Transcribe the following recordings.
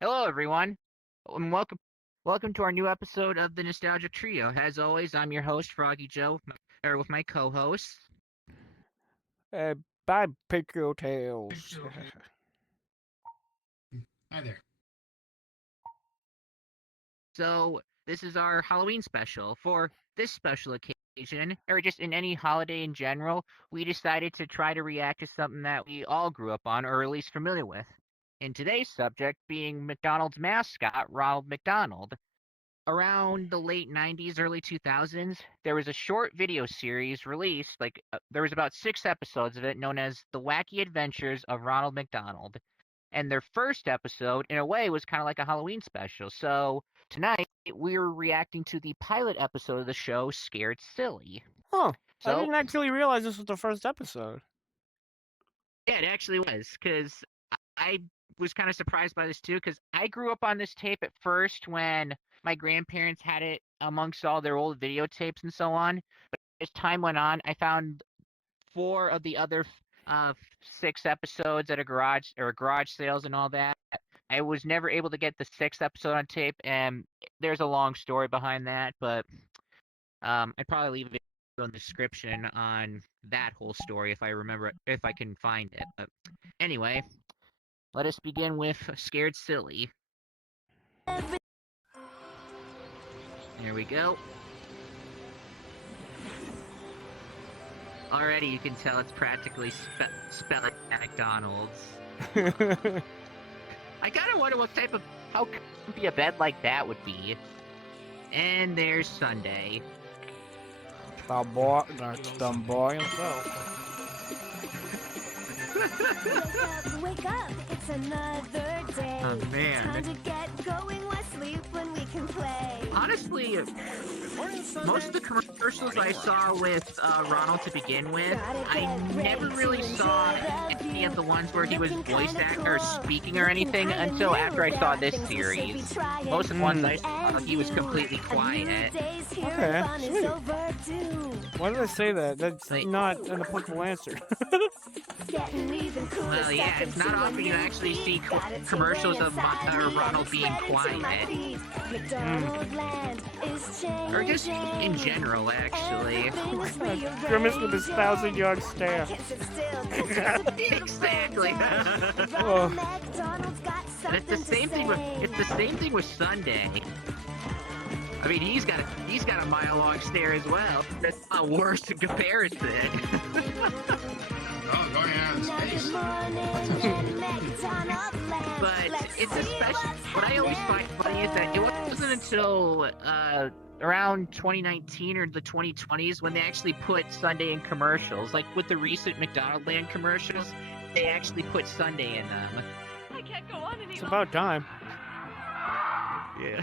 Hello, everyone, and welcome to our new episode of the Nostalgic Trio. As always, I'm your host, Froggy Joe, with my co-hosts. Uh, Bye, Patriottails. Hi there. So, this is our Halloween special. For this special occasion, or just in any holiday in general, we decided to try to react to something that we all grew up on, or at least familiar with. In today's subject being McDonald's mascot, Ronald McDonald. Around the late 90s, early 2000s, there was a short video series released, there was about 6 episodes of it, known as The Wacky Adventures of Ronald McDonald. And their first episode, in a way, was kind of like a Halloween special. So tonight, we're reacting to the pilot episode of the show, Scared Silly. Huh. I So, didn't actually realize this was the first episode. yeah, it actually was, because I was kind of surprised by this too, because I grew up on this tape at first when my grandparents had it amongst all their old videotapes and so on. But as time went on, I found 4 of the other 6 episodes at a garage sales and all that. I was never able to get the 6th episode on tape, and there's a long story behind that. But I'd probably leave it in the description on that whole story if I can find it. But anyway, let us begin with Scared Silly. Here we go. Already you can tell it's practically spelling McDonald's. I kind of wonder how comfy a bed like that would be. And there's Sunday. That's the boy himself. Wake up, it's another day. Oh, man. Time to get going, why sleep when we can play? Honestly, most of the commercials I saw with Ronald to begin with, I never really saw any of the ones where he was voice acting or speaking or anything until after I saw this series. Most of the ones I saw, he was completely quiet. Okay, sweet. Why did I say that? That's not an applicable answer. Well, yeah, it's not often you actually see commercials of Ronald being quiet. Or just in general, actually. Grimace with his 1,000-yard stare. Exactly. Oh. And it's the same thing with Sunday. I mean, he's got a mile-long stare as well. That's not worse in comparison. Oh, going out in space. But it's especially what I always find funny is that it wasn't until around 2019 or the 2020s when they actually put Sunday in commercials. Like with the recent McDonald Land commercials, they actually put Sunday in them. I can't go on anymore. It's about time. Yeah.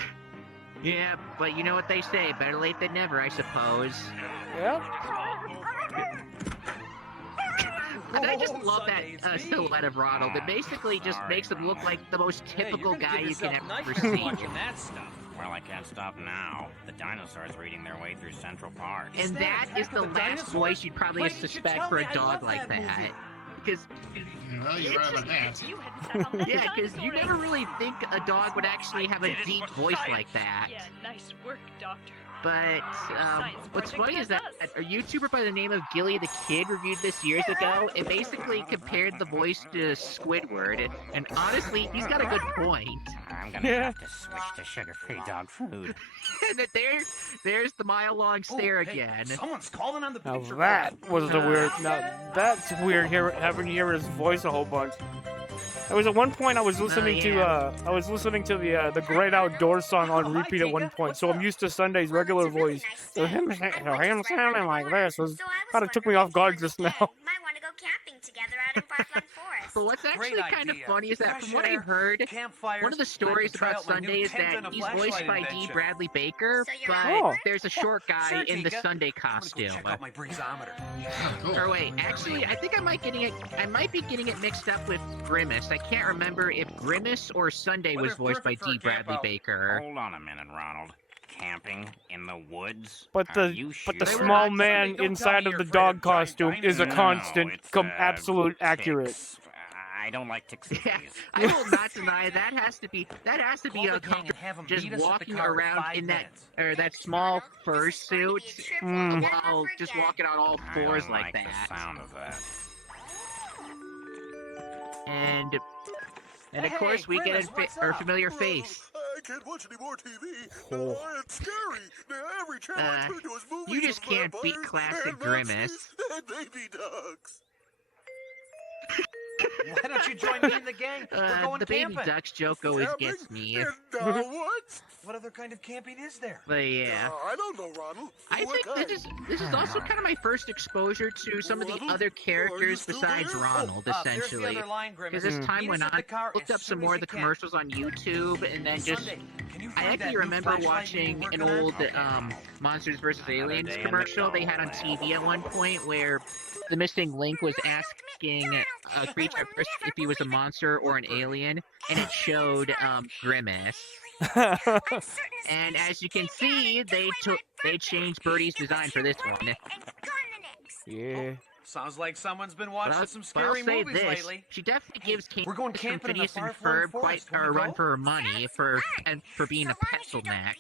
Yeah, but you know what they say, better late than never, I suppose. Yeah. And I just love that silhouette of Ronald. It basically just makes him look like the most typical guy you can ever see. That stuff. Well, I can't stop now. The dinosaurs are eating their way through Central Park. And that is the last voice you'd probably suspect for a dog like that. Because Well, you're right about that. yeah, because you never really think a dog would actually have a deep voice like that. Yeah, nice work, Doctor. But what's funny is that a YouTuber by the name of Gilly the Kid reviewed this years ago and basically compared the voice to Squidward. And honestly, he's got a good point. I'm gonna have to switch to sugar-free dog food. And that there's the mile-long stare again. Someone's calling on the Now picture. that was the weird. Now that's weird. Having to hear his voice a whole bunch. There was at one point I was listening to the Great Outdoors song on repeat at one point, so I'm used to Sunday's regular voice. So him sounding like this was kind of took me off guard just now. Might want to go camping together out in Parkland Forest. But what's actually Great kind of idea. funny is that Fresh from what I air, heard, campfires, one of the stories I can try about out my new Sunday is tent that and a he's voiced flashlight by D. invention. Bradley Baker, So you're but Oh. there's a short guy Sure, in the Tinka. Sunday I'm gonna go costume. check out my breezometer. Oh, cool. Or wait, actually, I think I might be getting it mixed up with Grimace. I can't remember if Grimace or Sunday was voiced by D. Bradley Baker. Hold on a minute, Ronald. Camping in the woods? But Are the you but the sure? small Somebody man don't inside tell of me the you're afraid dog of giant costume is a dinosaurs. constant, No, it's, absolute accurate. ticks. I don't like Tixie Yeah, Please. I will not deny that has to be Call the gang and uncomfortable. have 'em Just meet us at the walking car in around 5 in minutes. that small Ronald, this is going to be a fursuit trip we'll never while just forget. walking on all I fours don't like like that. the sound of that. And of Hey, course we Grimace, get what's our up? familiar face. I can't watch any more TV. Oh. It's scary. Every channel I turn to is movies You just of can't beat vampires classic and Grimace. monsters and baby ducks. Why don't you join me in the gang? We're going The baby camping. ducks joke always Camping? gets me. And what? What other kind of camping is there? But yeah. I don't know, Ronald. I What think kind? this is also kind of my first exposure to some of the Ronald, other characters still besides there? Ronald, There's the essentially. other line, Grimace. Because as time Meet went us at on, the car I looked as up some soon more as of the you can. commercials on YouTube, and then just Sunday, can you I find that actually new remember flashlight you watching were an working on? old Okay. Monsters vs. Another Aliens day in commercial they had on McDonald's. TV at one point where the missing link was asking a creature at first if he was a monster or an alien, and it showed Grimace. And as you can see, they changed Birdie's design for this one. Yeah. Sounds like someone's been But watching I'll, some but I'll scary say movies this: lately. she definitely gives King we're going from camping in the Phineas and far-flung Ferb quite forest. Wanna a run go? for her money for being a pencil neck.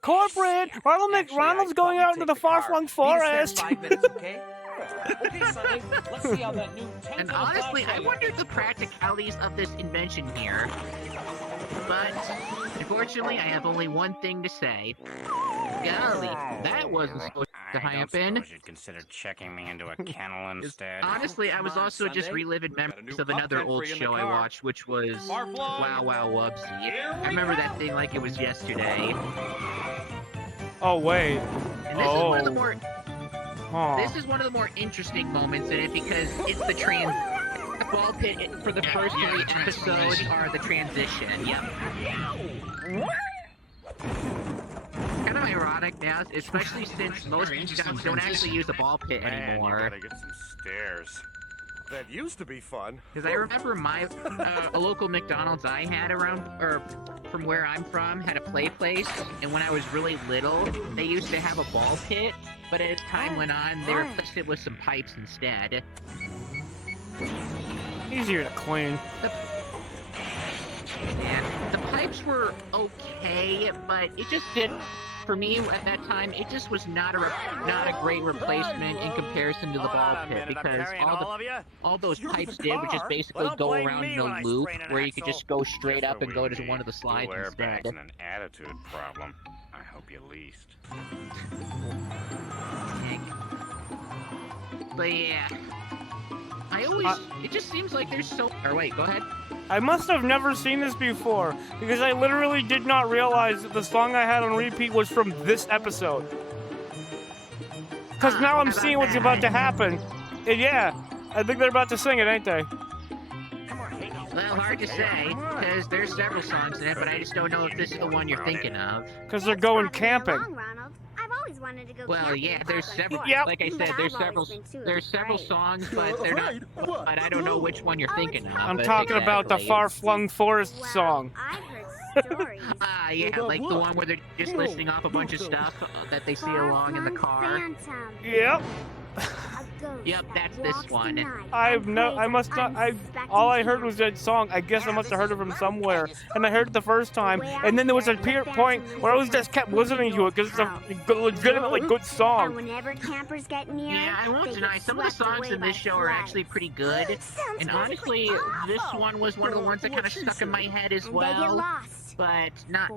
Corporate! Actually, Ronald's I'd going probably out into take the the far-flung car. Meet us there in forest. 5 minutes, okay? Okay, Sunday, let's see how that new 10 And honestly, I wondered the practicalities of this invention here. But unfortunately, I have only one thing to say. Golly, that wasn't supposed to I don't happen. suppose you'd consider checking me into a kennel instead. Honestly, I was Come on, also just Sunday. reliving Got a memories new of another pup tent old for you in the show I car. watched, which was Far flung. Wow Wow Wubsy. I remember that thing like it was yesterday. Oh, wait. And this is one of the Oh. more this is one of the more interesting moments in it because it's the ball pit for the first Yeah, three the episodes transformation. are the transition. Yep. Kind of ironic now, especially since most Very interesting ducks don't actually transition. use a ball pit Man, you anymore. gotta get some stairs. That used to be fun. Because I remember a local McDonald's I had around, or from where I'm from, had a play place, and when I was really little, they used to have a ball pit, but as time went on, they replaced it with some pipes instead. Easier to clean. And the pipes were okay, but it just didn't. For me, at that time, it just was not a great replacement in comparison to the ball pit because all those pipes did was just basically go around in a loop where you could just go straight up and go to one of the slides Dual instead. airbags and an attitude problem. I hope you leased. But yeah, it just seems like there's so. Or wait, go ahead. I must have never seen this before, because I literally did not realize that the song I had on repeat was from this episode. Because now I'm seeing what's about to happen. And yeah, I think they're about to sing it, ain't they? Well, hard to say, because there's several songs in it, but I just don't know if this is the one you're thinking of. Because they're going camping. Ronald. I've always wanted to go Well, camping yeah, in there's Parkland several. Forest. Yep. Like I But said, I've always been too several afraid. songs, but they're not. But I don't know which one you're Oh, it's thinking of. I'm but talking about the exactly. far-flung forest Well, song. I've heard stories. Ah, yeah, like the one where they're just listing off a bunch of stuff that they see along in the car. Phantom, Yep. a ghost Yep, that that's this walks the one. night I've and no, plays I must an not, unsuspecting all I heard hero. was that song. I guess I must have heard it from somewhere. And I heard it the first time, and then there was a point where I was just kept listening to it because it's a legitimately good And song. whenever campers get near, Yeah, I won't they deny get some of the swept songs away in by this show are floods. actually pretty good. Sounds And honestly, perfectly this awful. one was one of the ones that kind of stuck in my head as And they get well. lost. But not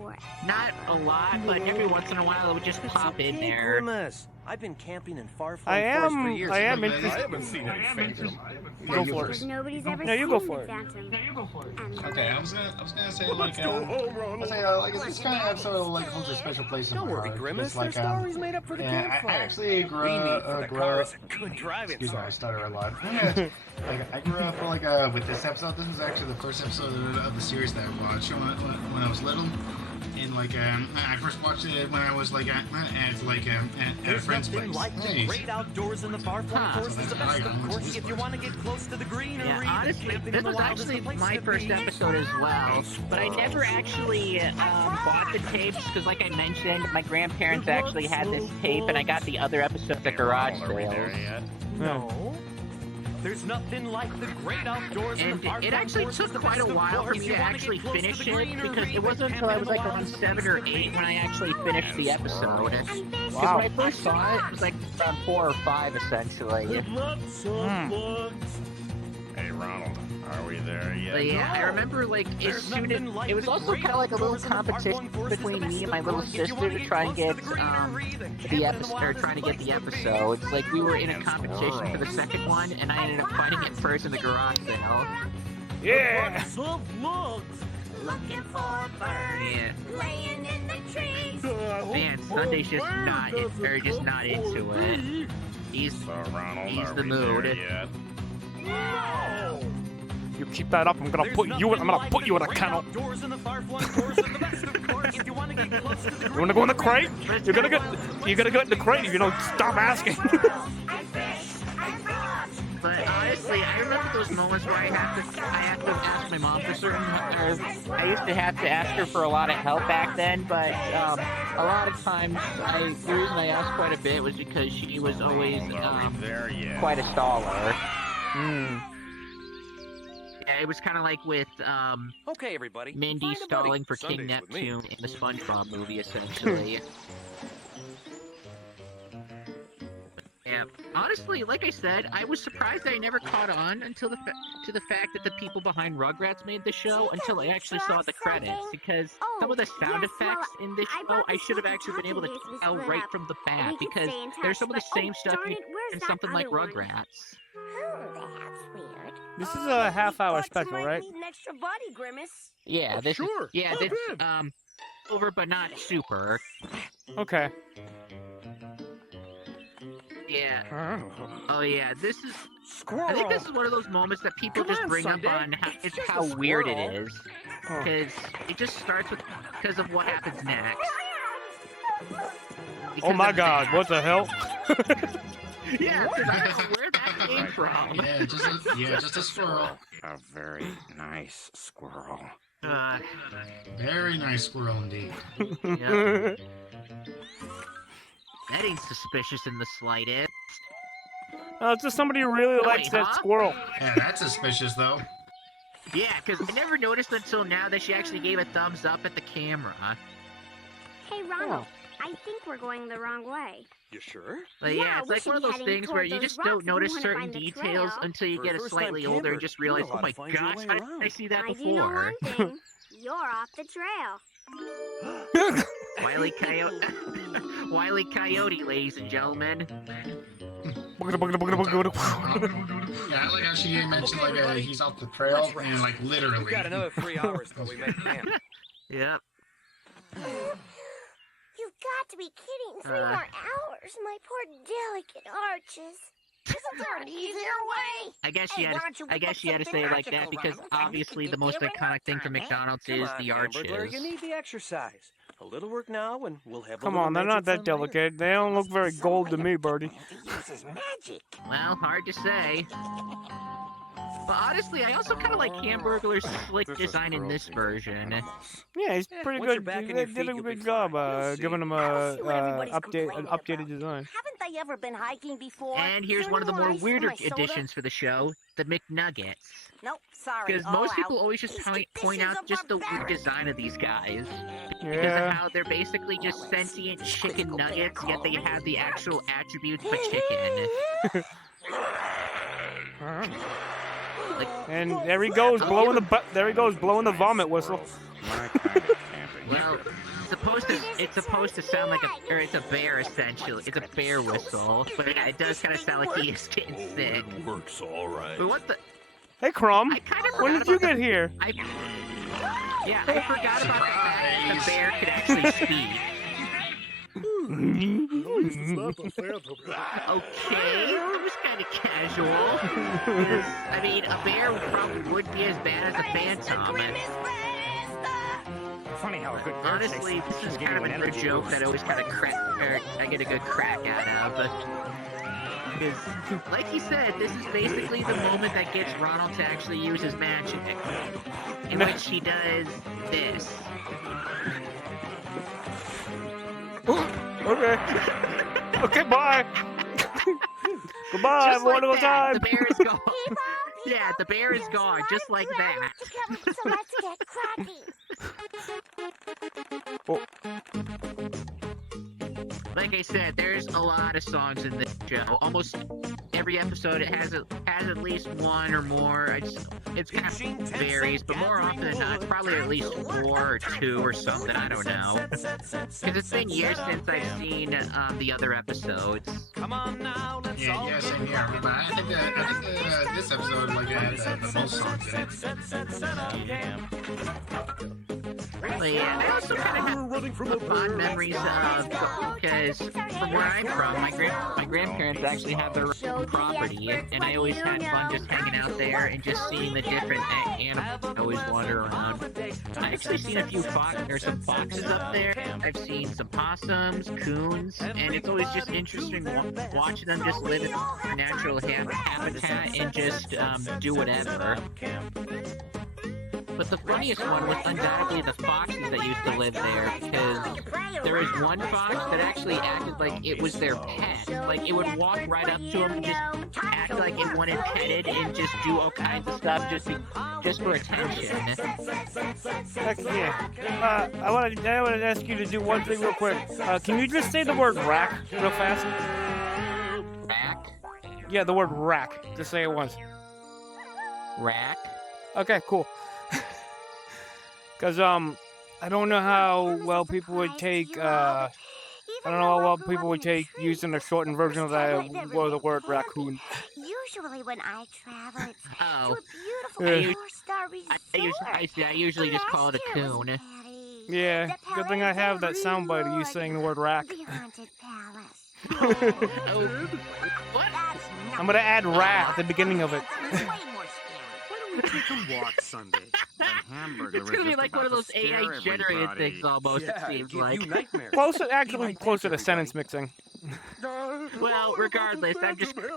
a lot. But every once in a while, it would just pop in there. Grimace. I've been camping in far-flung I forest for am years. interested. seen any Phantom. Go for Because it. nobody's ever No, you seen go the for it. Phantom. And Okay, I was gonna say like Let's go home, I Ronald. say like this kind of episode like holds a special place in Don't my worry, heart. Grimace. It's like Their story's made up for the yeah, I campfire. actually grew We need for the car up. is a good driving Excuse me, I song. stutter a lot. Like I grew up with this episode. This was actually the first episode of the series that I watched when I was little. And like I first watched it when I was like at a There's friend's nothing place. like the Nice. great outdoors in the far-flung Huh. forest is the best, of course, if you want to get close to the greenery. Yeah, then honestly, camping this in the was wild is actually the place my to first be. episode as well. But I never actually bought the tapes because, like I mentioned, my grandparents actually had this tape, and I got the other episode at the garage Are we there sale. yet? No. There's nothing like the great outdoors And it actually took quite a while for me to actually finish it, because it wasn't until I was like around 7 or 8 when I actually finished the episode. Because when I first saw it, it was like around 4 or 5 essentially. Hey, Ronald, are we there yet? But yeah, I remember like as soon as it was also kind of like a little competition between me and my little sister to try and get the episode, or trying to get the episodes. Like we were in a competition for the second one, and I ended up finding it first in the garage sale. Yeah. Looking for birds Yeah. laying in the trees. Man, Sunday's just not into it. He's So, Ronald, He's are the we mood. there yet? You keep that up, I'm gonna put you in a kennel. Outdoors in the far-flung forest and the best, of course. If you want to get close to the You wanna go in the crate? You're gonna get in the crate if you don't stop asking. But honestly, I remember those moments where I have to ask my mom for certain, or I used to have to ask her for a lot of help back then. But a lot of times, the reason I asked quite a bit was because she was always Are we there yet? quite a staller. Yeah, it was kind of like with Okay, everybody. Mindy find a buddy. stalling for King Sundays with me. Neptune in the SpongeBob movie, essentially. Yeah, honestly, like I said, I was surprised I never caught on until to the fact that the people behind Rugrats made the show until I actually saw the credits, because some of the sound effects in this show I should have actually been able to tell right from the bat, because there's some of the same stuff you in something like Rugrats. That's weird. This is a half-hour special, might right? need an extra body, Grimace. Yeah, this sure. is yeah, this over but not super. Okay. Yeah. Oh yeah, this is. I think this is one of those moments that people just bring up on how weird it is, because it just starts with because of what happens next. Oh my God! What the hell? Yeah, because I don't know where that came from. Yeah, just a squirrel. A very nice squirrel. Very nice squirrel indeed. Yeah. That ain't suspicious in the slightest. It's just somebody who really likes wait, that huh? squirrel. Yeah, that's suspicious though. Yeah, because I never noticed until now that she actually gave a thumbs up at the camera. Hey, Ronald, I think we're going the wrong way. You sure? But Yeah, yeah, it's we like should one of be those heading things where toward you those just rocks don't if we notice wanna certain find the details trail. until you For get a a first-time slightly older and camper, just you realize, know oh how my to find your gosh, way how did around. I see that I do know before? one thing. You're off the trail. Wile Coyote, Wile Coyote, ladies and gentlemen. Yeah, I like how she mentioned like he's off the trail and like literally. We've got another 3 hours till we make camp. Yep. You've got to be kidding. 3 more hours. My poor delicate arches. Isn't there an easier way? I guess she Hey, had. why don't you I guess she had to say it like that because obviously the most iconic thing from McDonald's Come is on, the Hamburglar, arches. you need the exercise. A little work now, and we'll have. Come on, they're not that delicate. delicate. They don't look very gold to me, Birdie. Well, hard to say. But honestly, I also kind of like Hamburglar's slick design in this version. Yeah, he's Yeah, pretty once you're good. back They on your did feet, a you'll good be job fine. You'll see. giving him I don't see what everybody's an complaining updated about. design. Haven't they ever been hiking before? And here's Is one of the there more no ice in weirder my soda? additions for the show, the McNuggets. Nope, sorry. Because all most out. people always just These point conditions out are just the weird barbaric. design of these guys. Because Yeah. of how they're basically just sentient chicken nuggets, yet they have the actual attributes of a chicken. Like, And there he goes blowing the vomit whistle. My kind of camping. well, it's supposed to sound like it's a bear essentially. It's a bear whistle, but yeah, it does kind of sound like he is getting sick. Works all right. But what the? Hey, Crumb. I kind of When forgot did you about get here? I forgot about the fact that the bear could actually speak. Okay, that was kind of casual. I mean, a bear probably would be as bad as a phantom. Funny how a good Honestly, this is kind of a good joke that I always kind of I get a good crack out of. Because, like he said, this is basically the moment that gets Ronald to actually use his magic, in which he does this. Okay. Okay, bye. Goodbye, Just like everyone, that, time. the bear is gone. Yeah, the bear is gone, just like that. So let's get cracking. Like I said, there's a lot of songs in this show. Almost every episode it has at least one or more. It's kind of varies, but more often than not, it's probably at least 4 or 2 or something. I don't know. Because it's been years since I've seen the other episodes. Come on now, let's Yeah, same here. But I think this episode like had the most songs in it. But yeah, I also kind of have fond memories of, because from where I'm from, my grandparents actually have their own property, and I always had fun just hanging out there and just seeing the different animals that always wander around. I've actually seen a few some foxes up there. I've seen some possums, coons, and it's always just interesting watching them just live in their natural habitat and just do whatever. But the funniest one was undoubtedly the foxes that used to live there, because there was one fox that actually acted like it was their pet. Like, it would walk right up to them and just act like it wanted petted and just do all kinds of stuff just for attention. Heck yeah. I want to ask you to do one thing real quick. Can you just say the word rack real fast? Rack? Yeah, the word rack. Just say it once. Rack? Okay, cool. Because, I don't know how well people would take, using a shortened version of that, or the word raccoon. Usually when I travel, it's to Oh. a beautiful four-star resort. I usually just call it a coon. Yeah, good thing I have that soundbite of you saying the word rack. The haunted palace. Oh, what? I'm gonna add rat at the beginning of it. We take a walk Sunday. That hamburger It's gonna be like one of those AI generated things almost, it seems like. Closer to sentence mixing. Well, regardless,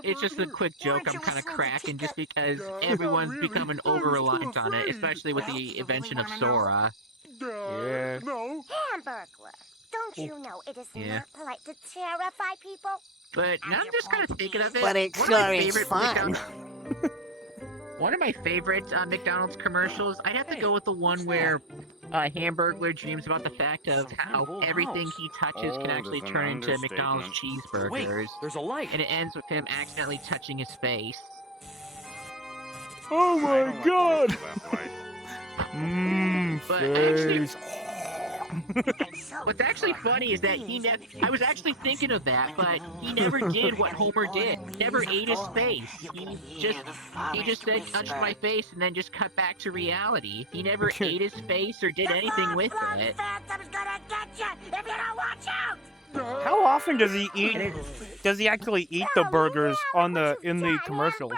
it's just a quick joke I'm kind of cracking just because everyone's becoming over-reliant on it, especially with the invention of Sora. Yeah. Hamburglar. Don't you know it is not polite to terrify people? But now I'm just kind of thinking of it. But it sure is fun. One of my favorite McDonald's commercials, I'd have to go with the one where Hamburglar dreams about the fact of how everything he touches can actually turn into McDonald's cheeseburgers. Wait, there's a light. And it ends with him accidentally touching his face. Oh my god! Face. What's actually funny is that I was actually thinking of that, but he never did what Homer did. He never ate his face. He just said, touch my face, and then just cut back to reality. He never ate his face or did anything with it. How often does he eat? Does he actually eat the burgers in the commercials?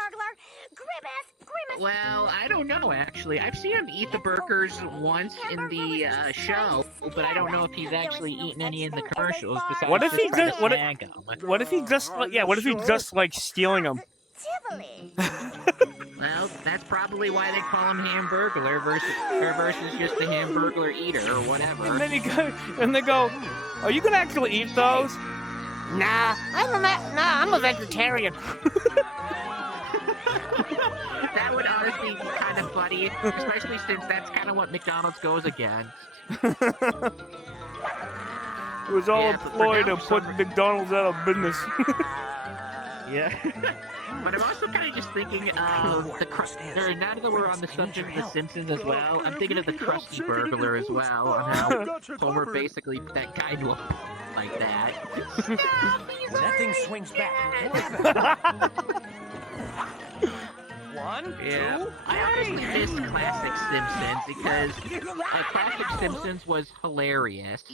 Well, I don't know, actually. I've seen him eat the burgers once in the show, but I don't know if he's actually eaten any in the commercials. What if he just like stealing them? Well, that's probably why they call him Hamburglar versus just the Hamburglar eater or whatever. And then they go, "Are you gonna actually eat those?" Nah, I'm a vegetarian. That would honestly be kind of funny, especially since that's kind of what McDonald's goes against. It was all a ploy to put McDonald's out of business. Yeah. But I'm also kind of just thinking of now that we're on the subject of The Simpsons as well, I'm thinking of the Krusty Burglar as well, on how Homer basically put that guy to a like that. When that thing swings back, One, yeah. two, I honestly miss classic Simpsons because classic Simpsons was hilarious.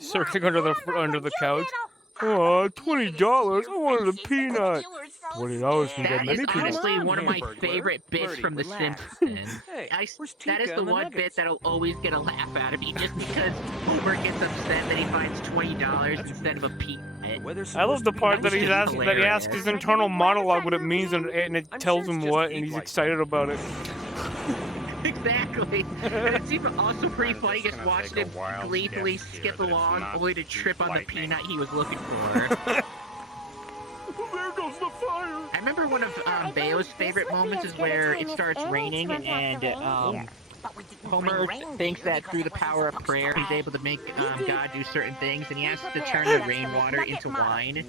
Searching under the couch. Oh, $20. I wanted a peanut. $20 can get many peanuts. That is honestly one of my favorite bits from The Simpsons. That is the one bit that'll always get a laugh out of me, just because Homer gets upset that he finds $20 instead of a peanut. I love the part that he asks his internal monologue what it means, and it tells him what, and he's excited about it. Exactly. And it's even also pretty funny just watching him gleefully skip along only to trip on the peanut he was looking for. I remember one of Bayo's favorite moments is where it starts raining and Homer thinks that through the power of prayer he's able to make God do certain things, and he has to turn the rainwater into wine. In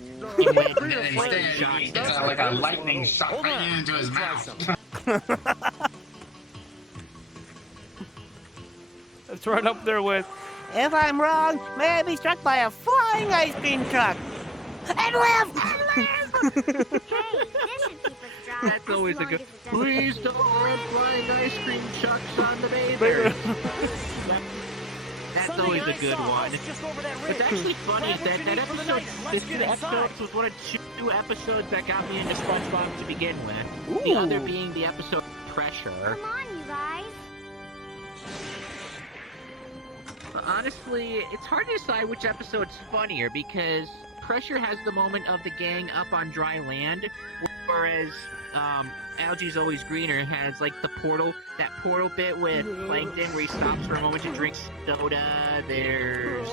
which Instead, he gets like a lightning shot right into his mouth. That's right up there with. If I'm wrong, may I be struck by a flying ice cream truck. And live! Hey, this should keep us dry. That's always a good. Please don't run flying ice cream trucks on the Baby. bathers. That's always a good one. What's actually funny is that episode, this episode was one of two episodes that got me into SpongeBob to begin with. The other being the episode Pressure. Come on, you guys. But honestly, it's hard to decide which episode's funnier because Pressure has the moment of the gang up on dry land, whereas Algae's Always Greener has like that portal bit with Plankton where he stops for a moment to drink soda. There's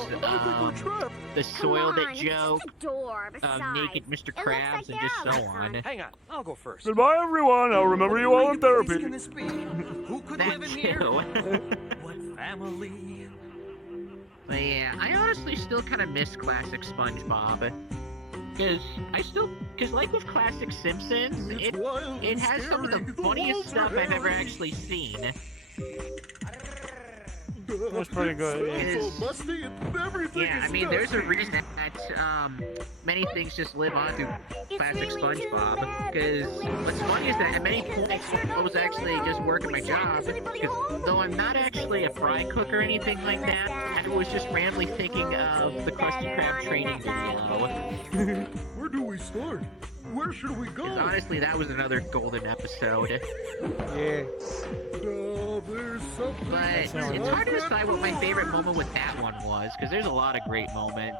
the soiled it joke, naked Mr. Krabs, and just so on. Hang on, I'll go first. Goodbye, everyone. I'll remember you all in therapy. Who could live in here? What family? But yeah, I honestly still kind of miss classic SpongeBob. Because like with classic Simpsons, it has some of the funniest stuff I've ever actually seen. That's pretty good. Yeah, I mean, there's a reason that many things just live on through classic SpongeBob. Because what's funny is that at many points I was actually just working my job. Because though I'm not actually a fry cook or anything like that, I was just randomly thinking of the Krusty Krab training video. Where do we start? Where should we go? Because honestly, that was another golden episode. Yeah. But it's hard to decide what my favorite moment with that one was, because there's a lot of great moments.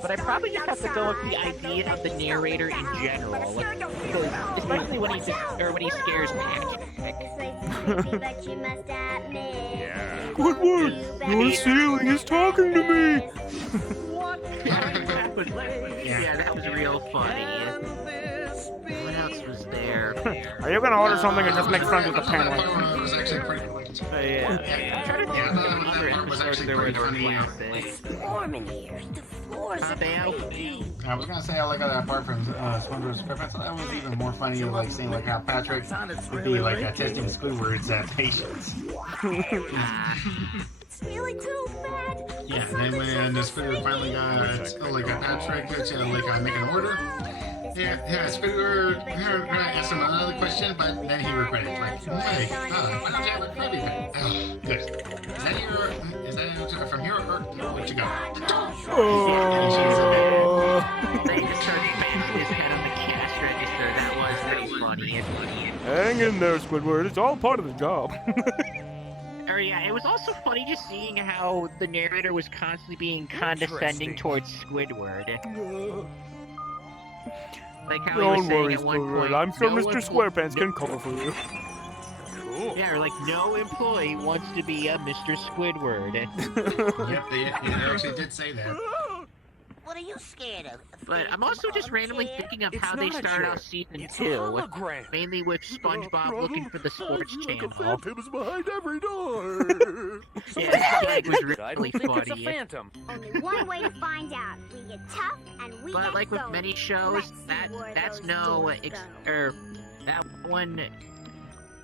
But I probably just have to go with the idea of the narrator in general, because especially when he scares Patrick. Squidward, your ceiling is talking to me. Yeah, that was real funny. What else was there? Are you gonna order something or just make friends with the panel? It was actually pretty funny. I'm trying to think of other episodes there were classic. I was gonna say I like that part from SpongeBob SquarePants. That was even more funny, like saying like how Patrick would be like testing Squidward's patience. It's really too bad. Yeah, and then when the Squidward finally got like a Patrick to make an order. Yeah, Squidward asked him another question, but then he regretted it. Like, hey, why don't you have a Krabby Patty? Oh, good. Is that from here or what you got? They just started banging his head on the cash register. That was funny. Hang in there, Squidward. It's all part of the job. Or yeah, it was also funny just seeing how the narrator was constantly being condescending towards Squidward. Like how he was saying at one point, I'm sure Mr. SquarePants can cover for you. Yeah, or like no employee wants to be a Mr. Squidward. Yep, they actually did say that. What are you scared of? But I'm also just randomly thinking of how they started out season 2, mainly with SpongeBob looking for the sports channel. Phantoms behind every door. Yeah, that was really It's a funny. phantom. Only one way to find out. We get tough and we But get like with going. many shows, Let's see that's where no those doors go. that one.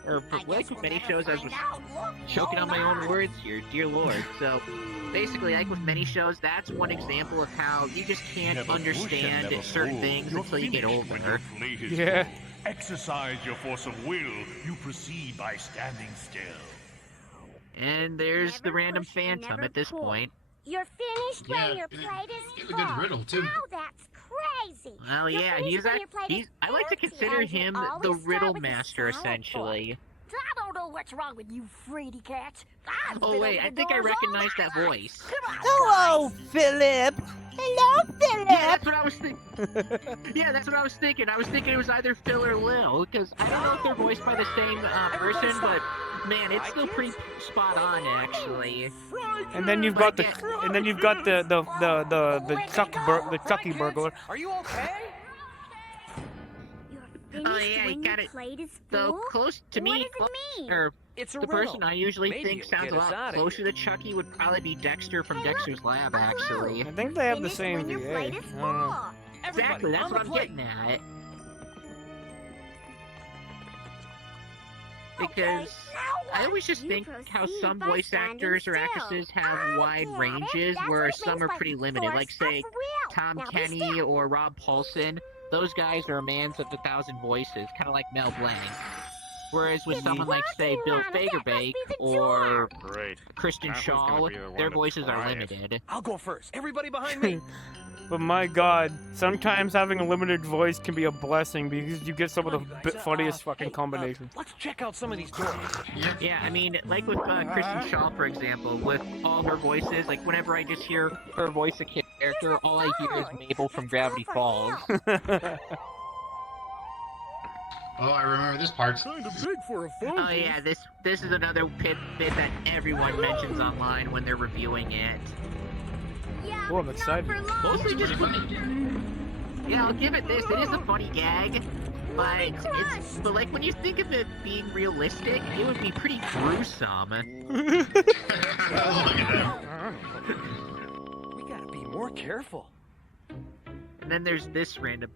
Or like with many shows, I was choking on my own words here, dear lord. So basically, like with many shows, that's one example of how you just can't understand certain things until you get older. Yeah. Exercise your force of will. You proceed by standing still. And there's the random phantom at this point. You're finished when your plate is Give full. a good riddle too. Wow, that's crazy. Well, You're yeah, finished when your plate is I like to empty, consider as you him always the start riddle with a master, salad essentially. I don't know what's wrong with you, fraidy cats. Oh wait, I think I recognize that voice. Hello, Philip. Hello, Philip. Yeah, that's what I was thinking. Yeah, that's what I was thinking. I was thinking it was either Phil or Lil, because I don't know if they're voiced by the same person, but man, it's still pretty spot on, actually. And then you've got the Chucky burglar. Are you okay? Oh yeah, you got it. Though close to What me, does it mean? or It's a the riddle. person I usually Maybe think it'll sounds get a us lot outta closer here. to Chucky would probably be Dexter from Dexter's Lab, actually. I think they have the Finish same when your VA. plate is I don't know. full. Exactly, that's on what the I'm plate. getting at. Because I always just You think how proceed some by voice standing actors or still. actresses have I wide get it. ranges, That's whereas what it some means are by pretty limited. Like, force say, of will. Tom Now be Kenny still. or Rob Paulson. Those guys are a man's of 1,000 voices, kind of like Mel Blanc. Whereas with It's someone like, say, Bill working, Ronald. That must Fagerbakke be the or Great. Kristen Now who's gonna Shaw, be the one their to voices are try it? limited. I'll go first. Everybody behind me. But my god, sometimes having a limited voice can be a blessing because you get some of the funniest fucking combinations. Let's check out some of these doors. Yeah, I mean, like with Kristen Shaw, for example, with all her voices, like whenever I just hear her voice a character, all I hear is Mabel from Gravity Falls. Oh, I remember this part. Kind of big for a phone. Oh yeah, this is another bit that everyone mentions online when they're reviewing it. Yeah, Oh, I'm but not excited. for long. Mostly just yeah, I'll give it this. It is a funny gag, but like when you think of it being realistic, it would be pretty gruesome. We gotta be more careful. And then there's this random.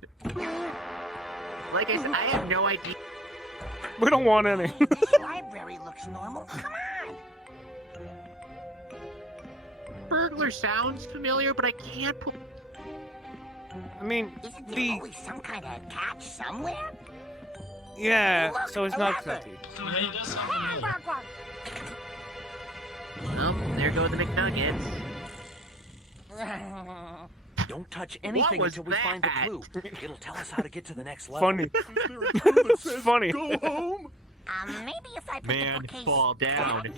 Like I said, I have no idea. We don't want any. This library looks normal. Come on. Burglar sounds familiar, but I can't put. I mean, Isn't there always some kind of catch somewhere? yeah, so it's not Chucky. So he does something else. Oh, there go the McNuggets. Don't touch anything was until we find the that? clue. It'll tell us how to get to the next level. Funny. Is there a clue that says Funny. Go home. Maybe if I put Man, the bookcase fall down.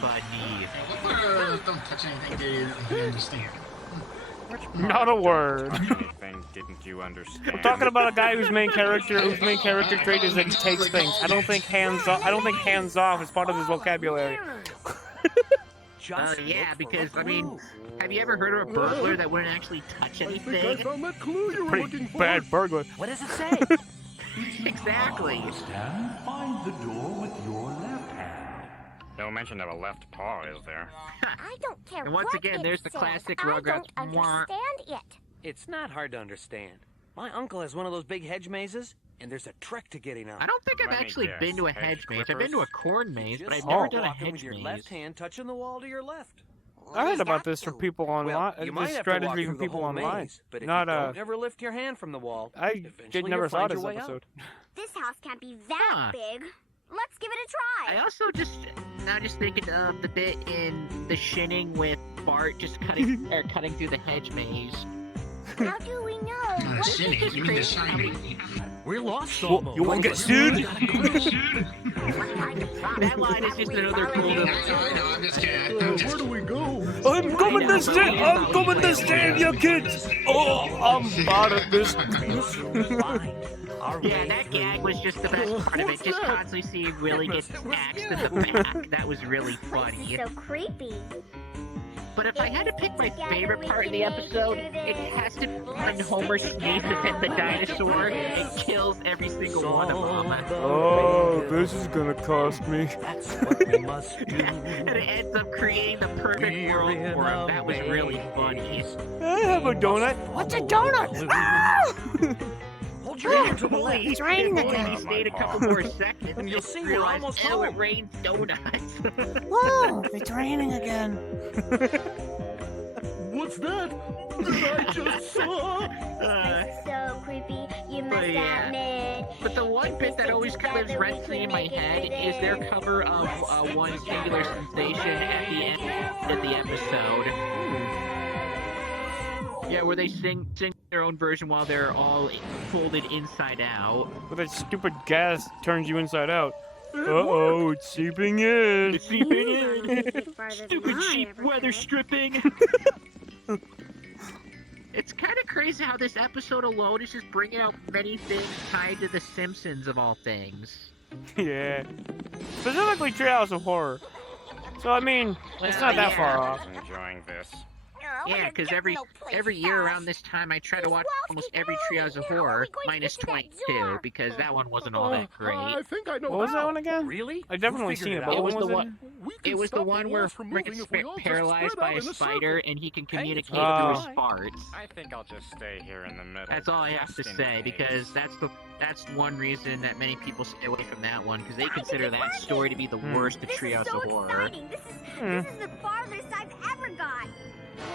Funny. What part of don't touch anything did you understand? Not a word. Anything didn't you understand? We're talking about a guy whose main character trait is that he takes things. I don't think hands off is part of his vocabulary. Just Yeah, look for because a I mean, clue. have you ever heard of a burglar that wouldn't actually touch I think I anything? found that clue you were Pretty looking for. bad burglar. What does it say? Exactly. Find the door with your left hand. No mention of a left paw, is there? I don't care And once what again, it there's the says. classic I Rugrats. don't Mwah. understand it. It's not hard to understand. My uncle has one of those big hedge mazes, and there's a trick to getting out. I don't think I've Let me actually guess, been to a hedge hedge maze. I've been to a corn maze, but I've Just never start done a walking hedge with your maze. left hand touching the wall to your left. I heard about this from people online. Well, you might This have to walk strategy through from the people whole online. maze, but if Not you don't ever lift your hand from the wall, I eventually never you'll saw find this your way out. episode. This house can't be that Huh. big. Let's give it a I try. also now just thinking of the bit in The Shinning with Bart just cutting through the hedge maze. How do we know? What Shinning, you mean the shining. We're lost Well, you won't get sued. That line is just another cool I little. know, I'm just kidding. Where do we go? I'm coming to save you kids. Oh, I'm out of this. Yeah, that gag was just the best part of it. Just constantly seeing Willie get axed in the back. That was really This funny. is so creepy. But if I had to pick my favorite part of the episode, it has to be when Homer sneezes at the dinosaur and kills every single one of them. Oh, this is gonna cost me. That's what we must do. And it ends up creating the perfect world for him. That was really funny. I have a donut. What's a donut? Hold your hand to the left. It's raining If only again. he stayed a couple more seconds, And you'll see we're realize, almost oh, it home. rains donuts. Whoa, it's raining again. What's that? That I just saw. So creepy. You must yeah. admit. But the one bit that always lives rent-free in my head is their cover of One Singular Sensation at the end of the episode. Yeah, where they sing their own version while they're all folded inside out. But that stupid gas turns you inside out. Uh-oh, it's seeping in. It's seeping in. Farther than Stupid I cheap ever weather could. stripping. It's kind of crazy how this episode alone is just bringing out many things tied to The Simpsons of all things. Yeah. Specifically Treehouse of Horror. So, I mean, it's not that far off. Enjoying this. Yeah, because every year around this time, I try to watch almost every Treehouse of Horror, minus 22, because that one wasn't all that great. I think I know What was that one again? Really? I definitely seen it, but It what was the was one. It was the one where Rick gets paralyzed by a spider, and he can communicate through his farts. I think I'll just stay here in the middle. That's all I have to just in say, case. because that's one reason that many people stay away from that one, because they consider that story to be the worst of Treehouse of Horror. Exciting. This is the farthest I've ever gone.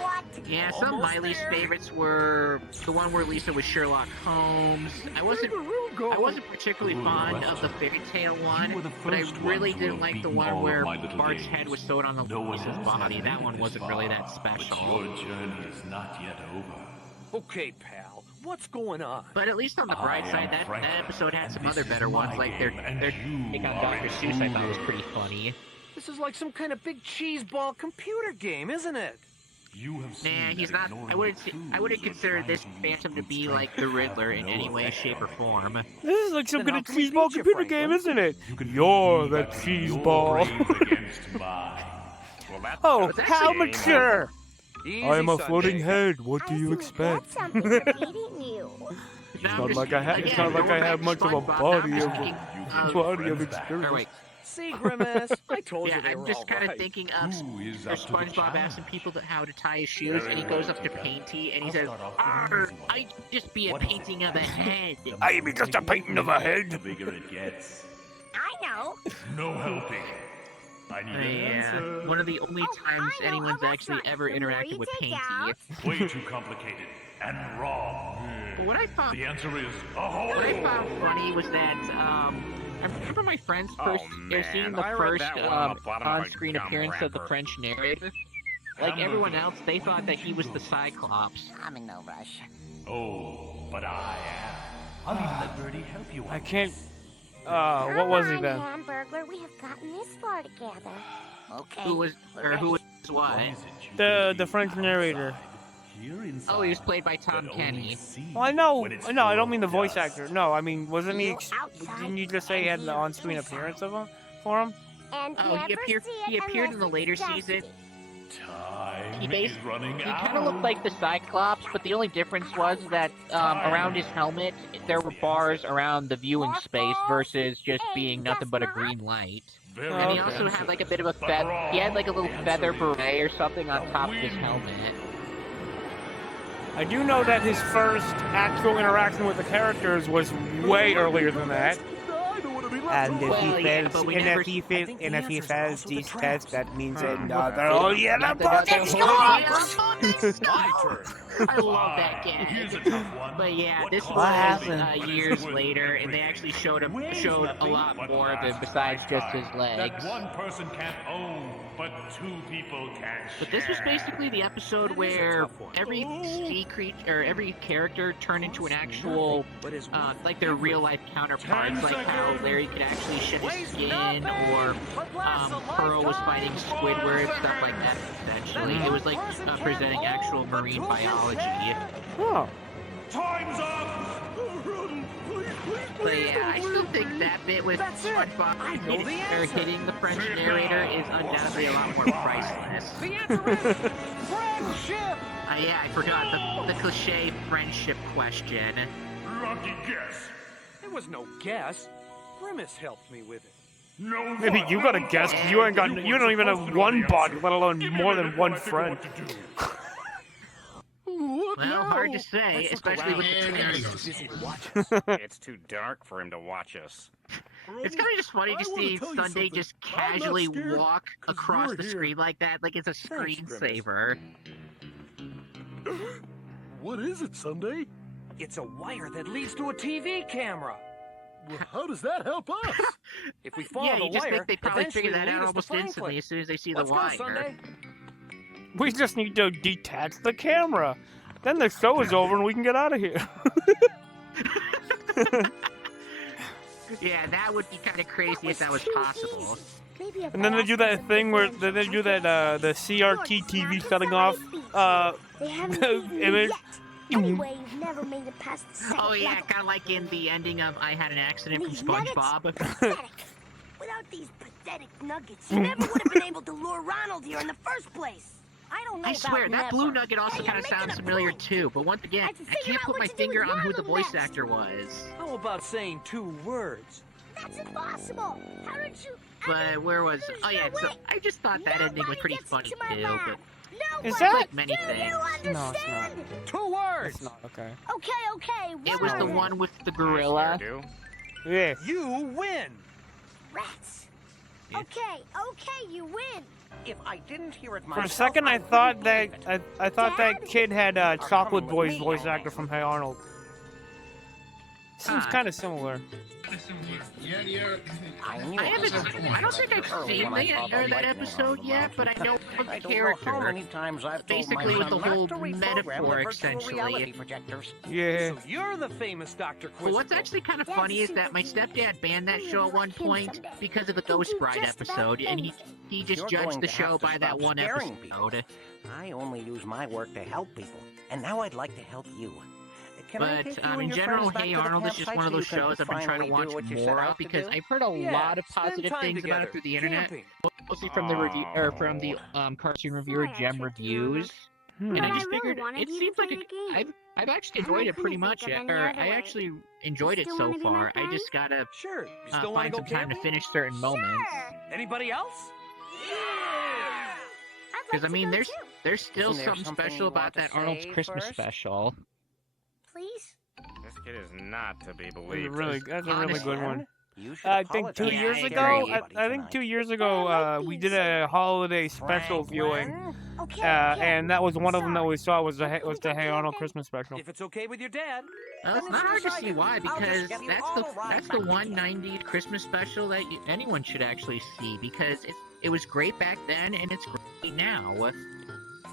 What? Yeah, some of my least favorites were the one where Lisa was Sherlock Holmes. I wasn't particularly fond of the fairy tale one, but I really didn't like the one where Bart's head was sewed on the Lisa's body. That one wasn't really that special. Your journey is not yet over. Okay, pal. What's going on? But at least on the bright side, that episode had some other better ones, like their take on Dr. Seuss. I thought was pretty funny. This is like some kind of big cheeseball computer game, isn't it? Nah, he's not. I wouldn't consider this Phantom to be like the Riddler in any way, shape, or form. This is like some kind of cheeseball computer game, isn't it? You're the cheeseball. Oh, how mature! I'm a floating head. What do you expect? It's not like I have much of a body of experience. See, Grimace, I told you Yeah, they were I'm just all kind of right. thinking of SpongeBob asking people how to tie his shoes, and he goes up to Painty, and he says, "I'd just be a painting of a head." I be just a painting of a head. The bigger it gets. I know. No helping. I need an answer. One of the only times anyone's actually ever interacted with Painty. Way too complicated and wrong. But what I found, The answer is what I found funny was that I remember my friends first seeing the first on-screen appearance of the French narrator. Like everyone else, they thought that he was the Cyclops. I'm in no rush. Oh, but I am. I'll even let Birdie help you. I can't. What was he then? Hamburglar, we have gotten this far together. Okay. Who was what? The French narrator. Oh, he was played by Tom Kenny. Well, I know. No, I don't mean the voice actor. No, I mean, wasn't he? Didn't you just say he had an on-screen appearance of him for him? And Oh, he appeared in the later season. He kind of looked like the Cyclops, but the only difference was that around his helmet there were bars around the viewing space versus just being nothing but a green light. And he also had like a bit of a he had like a little feather beret or something on top of his helmet. I do know that his first actual interaction with the characters was way earlier than that. And if he fails these tests, that means another. Oh yeah, the book is My turn. I love that gag. But yeah, this was years later, and they actually showed a lot more of him besides just his legs. That one person can't own, but two people can share. But this was basically the episode where every sea creature, or every character turned into an actual, like their real life counterparts, like how Larry could actually shed his skin, or Pearl was fighting Squidward, stuff like that, essentially. It was like presenting actual marine biology. Oh. Time's up! But yeah, I still think that bit with SpongeBob hitting the French narrator is undoubtedly a lot more priceless. The answer is friendship! Yeah, I forgot the cliche friendship question. Lucky guess. It was no guess. Grimace helped me with it. No. Maybe you got a guess. You don't even have one body, let alone more than one friend. Well, hard to say, especially with the twins. It's too dark for him to watch us. It's kind of just funny to see Sunday just casually walk across the screen like that, like it's a screensaver. What is it, Sunday? It's a wire that leads to a TV camera. Well, how does that help us? If we follow Yeah, the you just wire, think they probably eventually figure that it'll out lead us almost to instantly Franklin. as soon as they see Let's the go, wire. Sunday. We just need to detach the camera. Then the show is over and we can get out of here. Yeah, that would be kind of crazy if that was possible. And then they do that thing where the CRT TV shutting off image. Anyway, you've never made it past the second Oh yeah, level. kind of like in the ending of I Had an Accident from These nuggets? SpongeBob. Pathetic. Without these pathetic nuggets, you never would have been able to lure Ronald here in the first place. I don't know I swear, about that blue never. nugget also Hey, kind you're of making sounds a familiar point. too, but once again, I'd I figure can't out put my what to do finger with on who your the little voice nest. actor was. How about saying 2 words? That's impossible. How did you... But where was... there's Oh yeah, no so way. I just thought that ending was Nobody pretty gets funny into my too, lab. but... Nobody. Is It's that? like many Do things. you No, it's not. understand? 2 words. It's not, okay. Okay, It was the word. one with the I gorilla. sure do. Yeah. You win. Rats. Yeah. Okay, you win. If I didn't hear it For a myself, second, I thought that I thought that kid had Chocolate Boy's voice actor from Hey Arnold. Seems kind of similar. Yeah. I don't think I've seen that episode yet, but I know of the I don't know how character. many times I've told my Basically with son the whole not to reprogram metaphor, the virtual reality essentially. projectors. Yeah. So you're the famous Dr. But what's Quizzical. actually kind of funny is that my stepdad banned that show at one point because of the Ghost Bride episode, and he just You're judged going the to have show to by that stop one scaring people. episode. I only use my work to help people, and now I'd like to help you. Can I But take you and in your general, friends back Hey to the Arnold is just campsite one of so those you can shows I've been trying to finally do watch what you set more out of to because do? I've heard a lot of spend positive time things about together, it through the internet, camping. mostly from the review or from the cartoon reviewer Gem Reviews. And I just figured it seems like I've actually enjoyed it pretty much. I actually enjoyed it so far. I just gotta Sure. You still want find to some go time to camping? finish certain moments. Anybody else? Because I mean, there's still Isn't there something something special you want about to that Arnold's say Christmas first? special. Please? This kid is not to be That's a believed. that's a really good one. You should I think 2 apologize years I ago. agree. I think 2 years ago, we did a holiday special viewing, and that was one of them that we saw was the Hey Arnold Christmas special. If it's okay with your dad. Well, it's then not hard to see decided. why, I'll because just give you that's all the a ride that's back the to one camp. 90s Christmas special that anyone should actually see because it was great back then and it's great now.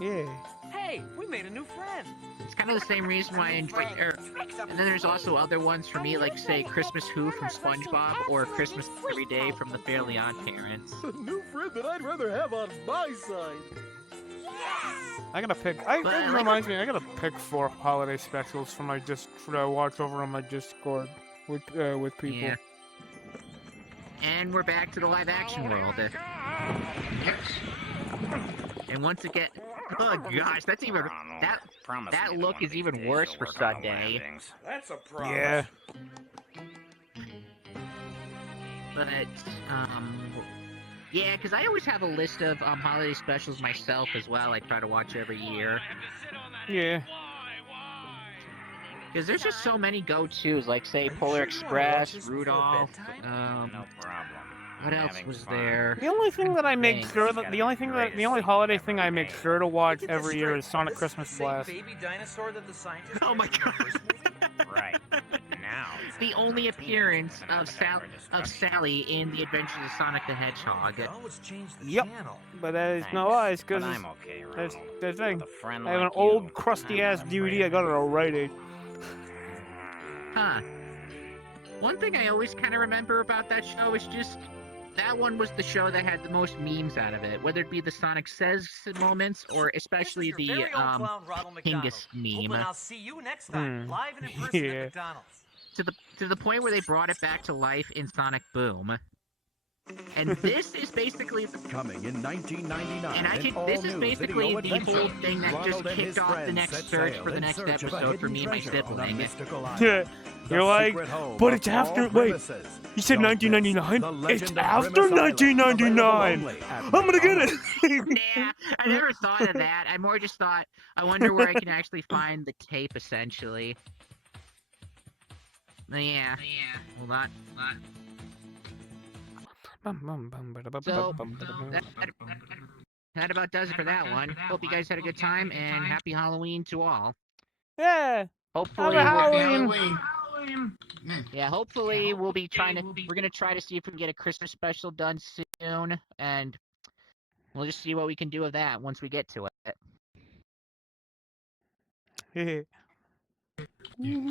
Yeah. Hey, we made a new friend. It's kind of the same reason why I enjoy. And then there's also other ones for me, like say Christmas Who from SpongeBob or Christmas Every Day from the Fairly Odd Parents. A new friend that I'd rather have on my side. I gotta pick. It reminds me. I gotta pick 4 holiday specials for my to watch over on my Discord with people. Yeah. And we're back to the live action world. And once again, oh gosh, that's even that look is even worse for Sunday. That's a promise. Yeah. But yeah, because I always have a list of holiday specials myself as well. I try to watch every year. Yeah. Because there's just so many go-tos, like say Polar Express, Rudolph. No problem. What else was there? The only thing that I make Thanks. sure that the only holiday thing I make sure to watch every year is Sonic Christmas Blast. Baby dinosaur that the scientists Oh my god! Right. Now. The only appearance of Sally in The Adventures of Sonic the Hedgehog. Yep. But that is no lies, because I'm okay, that's Rudolph. the thing. With a friend I have an like old, you, crusty-ass I'm DVD. I got it at Rite Aid. Huh. One thing I always kind of remember about that show is just that one was the show that had the most memes out of it, whether it be the Sonic Says moments or especially the Pingus meme. I'll see you next time, live and in person at McDonald's. To the point where they brought it back to life in Sonic Boom. And this is basically coming in 1999. And this is basically the whole thing that just kicked off the next search for the next episode for me and my sibling. Yeah, you're like, but it's after. Wait, you said 1999? It's after 1999. I'm gonna get it. Nah, I never thought of that. I more just thought, I wonder where I can actually find the tape, essentially. Yeah. Hold on. So, that about does it for that one. Hope you guys had a good time, and happy Halloween to all. Yeah. Hopefully, Happy Halloween. Yeah, hopefully we're gonna try to see if we can get a Christmas special done soon, and we'll just see what we can do with that once we get to it.